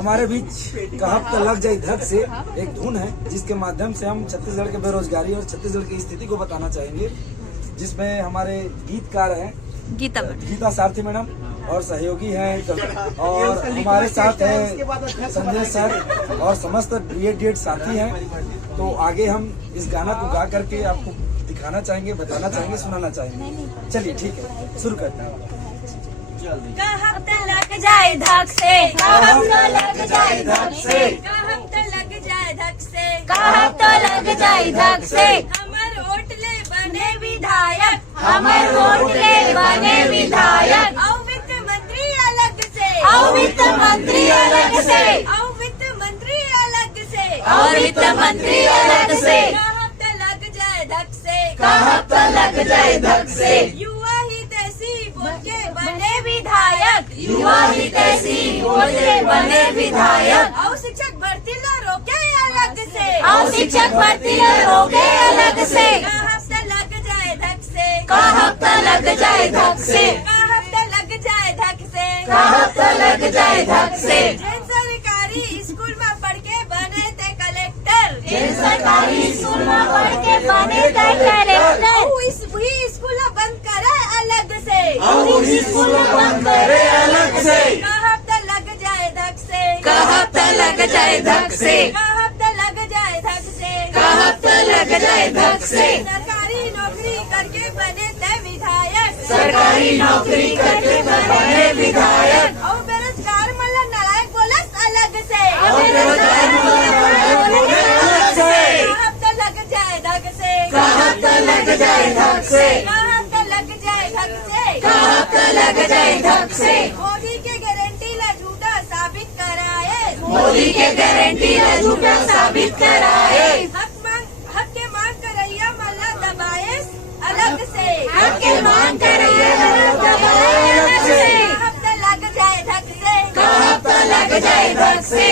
हमारे बीच कहब तो लग जाए धक से एक धुन है जिसके माध्यम से हम छत्तीसगढ़ के बेरोजगारी और छत्तीसगढ़ की स्थिति को बताना चाहेंगे, जिसमें हमारे गीतकार हैं गीता सारथी मैडम और सहयोगी हैं और हमारे साथ है संजय सर और समस्त डीएड साथी हैं। तो आगे हम इस गाना को गा करके आपको दिखाना चाहेंगे, बताना चाहेंगे, सुनाना चाहेंगे। चलिए ठीक है, शुरू करते हैं। कहब त लग जाए धक से, कहब त लग जाए धक से, कहब त लग जाए धक से, कहब तो लग जाए धक से, हमर वोट ले बने विधायक, हमर वोट ले बने विधायक, और वित्त मंत्री अलग से, और वित्त मंत्री अलग से, और वित्त मंत्री अलग से, और वित्त मंत्री अलग से, कहब त लग जाए धक से, कहब तो लग जाए धक से, युवा हितैषी बोल के बने विधायक, युवा हितैषी बोल के बने विधायक, और शिक्षक भर्ती ला रोके अलग से, और शिक्षक भर्ती रोके अलग से, कहब त लग जाए धक से, कहब तो लग जाए धक से, कहब त लग जाए धक से, कहब तो लग जाए धक से, जिन सरकारी स्कूल में पढ़ के बने थे कलेक्टर, जिन सरकारी स्कूल में पढ़ के बने थे कलेक्टर, वही स्कूल बंद करे अलग से, और वही स्कूल बंद करे अलग से, कहब त लग जाए धक से, कहब तो लग जाए धक से, कहब त लग जाए धक से, कहब तो लग जाए धक से, सरकारी नौकरी करके बने थे विधायक, सरकारी नौकरी करके बने विधायक, और बेरोजगार मल्ला नालायक बोलस अलग से, और बेरोजगार अलग से, कहब त लग जाए धक से, कहब तो लग जाए धक से, कहब त लग जाए धक से, कहब तो लग जाए धक से, मोदी के गारंटी ला झूठा साबित कराए, मोदी के गारंटी ला झूठा साबित कराए, हक के मांग करैया मल्ला दबाए अलग से, हक के मांग करैया दबाए अलग से, कहब त लग जाए धक से, कहब तो लग जाए धक से,